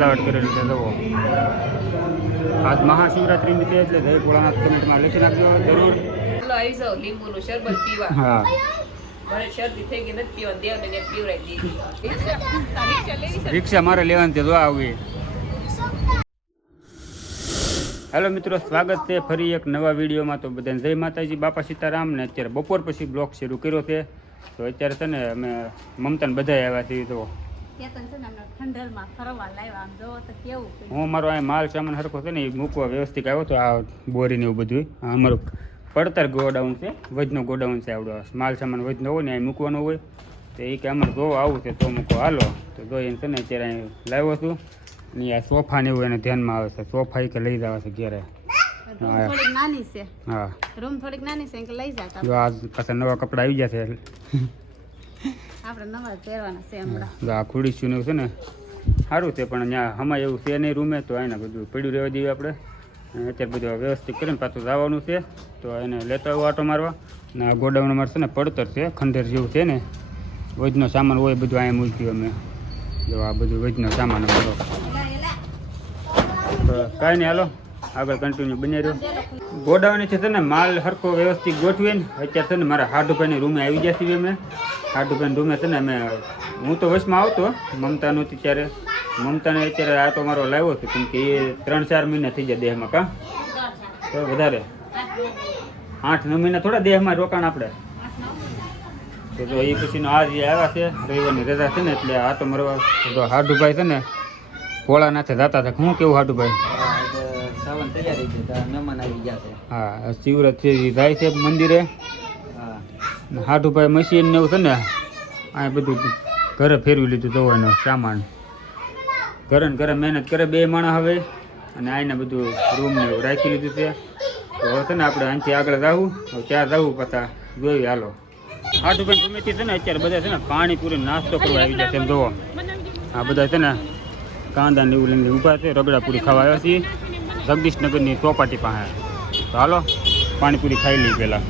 સજાવટ કરેલું છે જવો આજ મહાશિવરાત્રી છે એટલે જય ભોળાનાથ કમેન્ટમાં લખી નાખજો જરૂર. આવી જાઓ લીંબુનું શરબત પીવા. હા. મારે રિક્ષા લેવાની જો આવી. હેલો મિત્રો સ્વાગત છે ફરી એક નવા વિડીયોમાં. તો બધાને જય માતાજી બાપા સીતારામ. ને અત્યારે બપોર પછી બ્લોગ શરૂ કર્યો છે. તો અત્યારે છે ને અમે મમતાને બધા આવ્યા છીએ તો કેતન છે ને અમને ખંડેરમાં ફરવા લાવ્યા આમ જોવો તો કેવું હું મારો આ માલ સામાન હરખો છે ને એ મૂકવા વ્યવસ્થિત આવ્યો તો આ બોરીને એવું બધું અમારું પડતર ગોડાઉન છે વજનો ગોડાઉન છે આવડો. માલ સામાન વજનો હોય ને અહીં મૂકવાનો હોય. તો એ કે અમારે જો આવું છે તો મૂકો. હાલો. તો જો એને છે ને અત્યારે અહીં લાવ્યો છું. ને આ સોફા ને એવું એને ધ્યાનમાં આવે છે. સોફા એ કે લઈ જવા છે ઘેરે. થોડીક નાની છે. હા. રૂમ થોડીક નાની છે કે લઈ જતા. જો આ પાછા નવા કપડાં આવી જશે છે. આપણે નવા પહેરવાના છે હમણાં. આ ખુડીશું ને એવું છે ને સારું છે પણ ત્યાં હમણાં એવું છે નહીં રૂમે તો એને બધું પડ્યું રહેવા દઈએ આપણે. અત્યારે બધું વ્યવસ્થિત કરીને પાછું જવાનું છે તો એને લેતા આવ્યો આટો મારવા. ને આ ગોડાઉન અમારે છે ને પડતર છે ખંડેર જેવું છે ને વજનો સામાન હોય બધું અહીંયા મૂક્યું અમે. જો આ બધું વજનો સામાન અમારો. કાંઈ નહીં હાલો. આગળ કન્ટિન્યુ બની રહ્યો. ગોડાઉન છે ને માલ હરખો વ્યવસ્થિત ગોઠવે ને, અત્યારે છે ને મારા હાડુભાઈની રૂમે આવી ગયા છીએ અમે. હાડુભાઈની રૂમે છે ને અમે, હું તો વચમાં આવતો, મમતા નહોતી ત્યારે. મમતાને અત્યારે આ તો મારો લાવ્યો છે, કેમ કે એ ત્રણ ચાર મહિના થઈ જાય દેહમાં કા. તો વધારે. આઠ નવ મહિના થોડા દેહમાં રોકાણ આપણે. તો તો એ પછીનો આ જે આવ્યા છે, રવિવારની રજા છે ને, એટલે આ તો મારો હાડુભાઈ છે ને, ભોળાનાથે જતા હતા. હું કેવું હાડુભાઈ? સાવન તૈયારી છે મહેમાન આવી ગયા છે. હા શિવરાત જાય છે મંદિરે. હા. ને હાડુભાઈ મશીન ને એવું છે ને આ બધું ઘરે ફેરવી લીધું જોવાનો સામાન. ઘરે ને ઘરે મહેનત કરે બે માણસ હવે અને આઈને બધું રૂમ ને એવું રાખી લીધું છે. તો હવે છે ને આપણે અહીંથી આગળ જવું હવે ત્યાં જવું પાછા. જોઈએ હાલો. ગમે ગમેથી છે ને અત્યારે બધા છે ને પાણીપુરી નાસ્તો કરવા આવી ગયા છે એમ જોવો. આ બધા છે ને કાંદા ને એવું લઈને ઊભા છે રગડાપુરી ખાવા આવ્યા છીએ. જગદીશનગરની ચોપાટી પાસે. તો હાલો પાણીપુરી ખાઈ લઈ પહેલાં.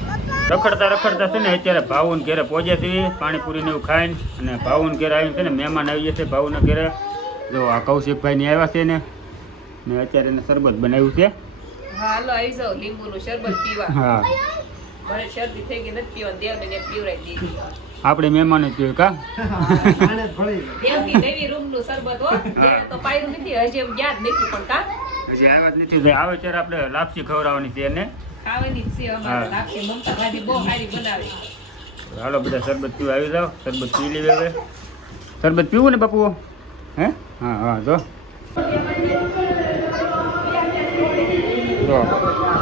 રખડતા રખડતા છે ને અત્યારે ભાવુન ઘેરે પહોંચ્યા છીએ પાણીપુરીને એવું ખાઈને અને ભાવુન ઘેરે આવીને છે ને મહેમાન આવી જશે ભાવુના ઘેરે. જો આ કૌશિકભાઈની આવ્યા છે ને ને અત્યારે એને શરબત બનાવ્યું છે. હા હાલો આવી જાઓ. લીંબુનું શરબત પીવા. હા. મારે શરદી થઈ ગઈ નથી પીવાની. દેવને ને દીધી. આપણે મહેમાન જ જોઈએ કા? દેવની નવી રૂમનું શરબત હો. તો પાયું નથી હજી એમ યાદ નથી પણ કા? હજી આવ્યા જ નથી આવે ત્યારે આપણે લાપસી ખવડાવવાની છે એને. બનાવે. હાલો બધા શરબત પીવા આવી જાઓ. શરબત પી લેવી હવે. શરબત પીવું ને બાપુ હે? હા હા જો.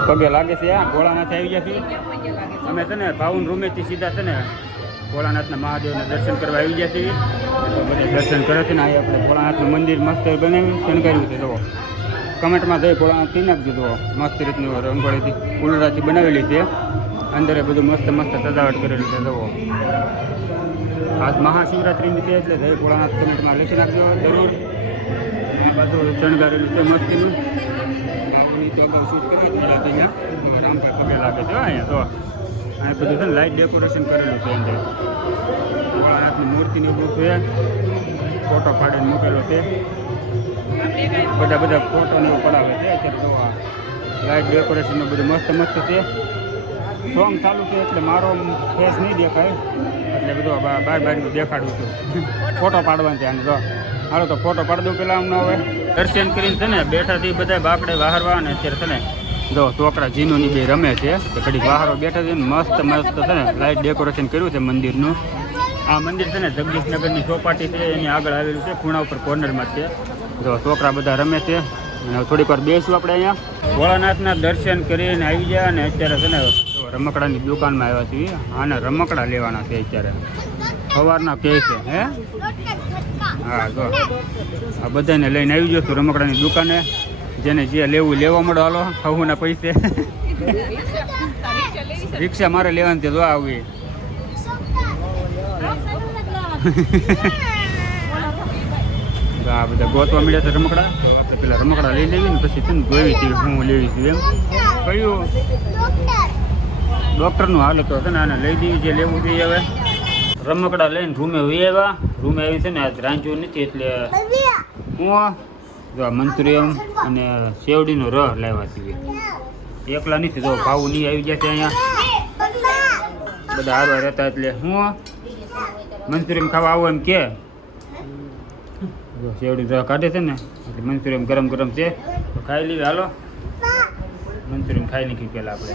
પગે લાગે છે આ ભોળાનાથ આવી ગયા છીએ? અમે છે ને ભાવન રૂમેથી સીધા છે ને ભોળાનાથના મહાદેવના દર્શન કરવા આવી ગયા છીએ. તો બધે દર્શન કરે છે ને અહીં આપણે ભોળાનાથનું મંદિર મસ્ત બનાવ્યું શણગાર્યું છે જુઓ. કમેન્ટમાં જઈ ભોળાનાથ પી નાખજો તો મસ્ત રીતનું રંગોળીથી ઉલરાથી બનાવેલી છે. અંદરે બધું મસ્ત મસ્ત સજાવટ કરેલી છે જવો આજ મહાશિવરાત્રિની છે એટલે જય ભોળાનાથ કમેન્ટમાં લખી નાખજો, જરૂર. બધું શણગારેલું છે મસ્તીનું. આપણી શૂટ કરી દીધા અહીંયા. રામભાઈ અહીંયા તો આ બધું છે ને ડેકોરેશન કરેલું છે અંદર. ભોળાનાથની મૂર્તિની એવું છે. ફોટો પાડીને મૂકેલો છે. બધા બધા ફોટો ને પડાવે છે. અત્યારે તો આ લાઇટ ડેકોરેશન બધું મસ્ત મસ્ત છે. સોંગ ચાલુ છે એટલે મારો ફેસ નહીં દેખાય. એટલે બધું બાર બારનું દેખાડું છું. ફોટો પાડવાનું છે આને જો હાલો તો ફોટો પાડી પેલા અમને હવે દર્શન કરીને છે ને બેઠાથી બધા બાપડે વાહરવા અને અત્યારે છે ને જો છોકરા જીનુની બે રમે છે તો ઘડી વાહરો બેઠા છે મસ્ત મસ્ત છે ને લાઇટ ડેકોરેશન કર્યું છે મંદિરનું. આ મંદિર છે ને જગદીશનગરની ચોપાટી છે, એની આગળ આવેલું છે, ખૂણા ઉપર કોર્નરમાં છે. જો છોકરા બધા રમે છે. અને થોડીક વાર બેસું આપણે અહીંયા. ભોળાનાથના દર્શન કરીને આવી ગયા અને અત્યારે છે ને રમકડાની દુકાનમાં આવ્યા છીએ. આને રમકડા લેવાના છે અત્યારે. સવારના કહે છે હે? હા જો. આ બધાને લઈને આવી ગયો છું રમકડાની દુકાને. જેને જે લેવું લેવા મળો. હાલો ખાવુંના પૈસે. રિક્ષા મારે લેવાની તે જો આવી. તો આ બધા ગોતવા મળ્યા છે રમકડા. તો આપણે પેલા રમકડા લઈ લેવી પછી તને જોઈ હતી હું લેવી છું એમ. કયું? ડૉક્ટરનું હાલ તો છે ને આને લઈ દેવી જે લેવું જોઈએ હવે. રમકડા લઈને રૂમે આવ્યા. રૂમે આવી છે ને આજ રાંચ્યું નથી એટલે હું જો મંચુરિયમ અને શેવડીનો રહ લાવ્યા છીએ. એકલા નથી, જો ભાવ નહીં આવી ગયા છે અહીંયા. બધા હારવા રહેતા એટલે હું મંચુરિયમ ખાવા આવો એમ કે. જો શેવડી રસ કાઢે છે ને, એટલે મંચુરિયમ ગરમ ગરમ છે. તો ખાઈ લઈએ હાલો. મંચુરિયમ ખાઈ નીકળી પહેલાં આપણે.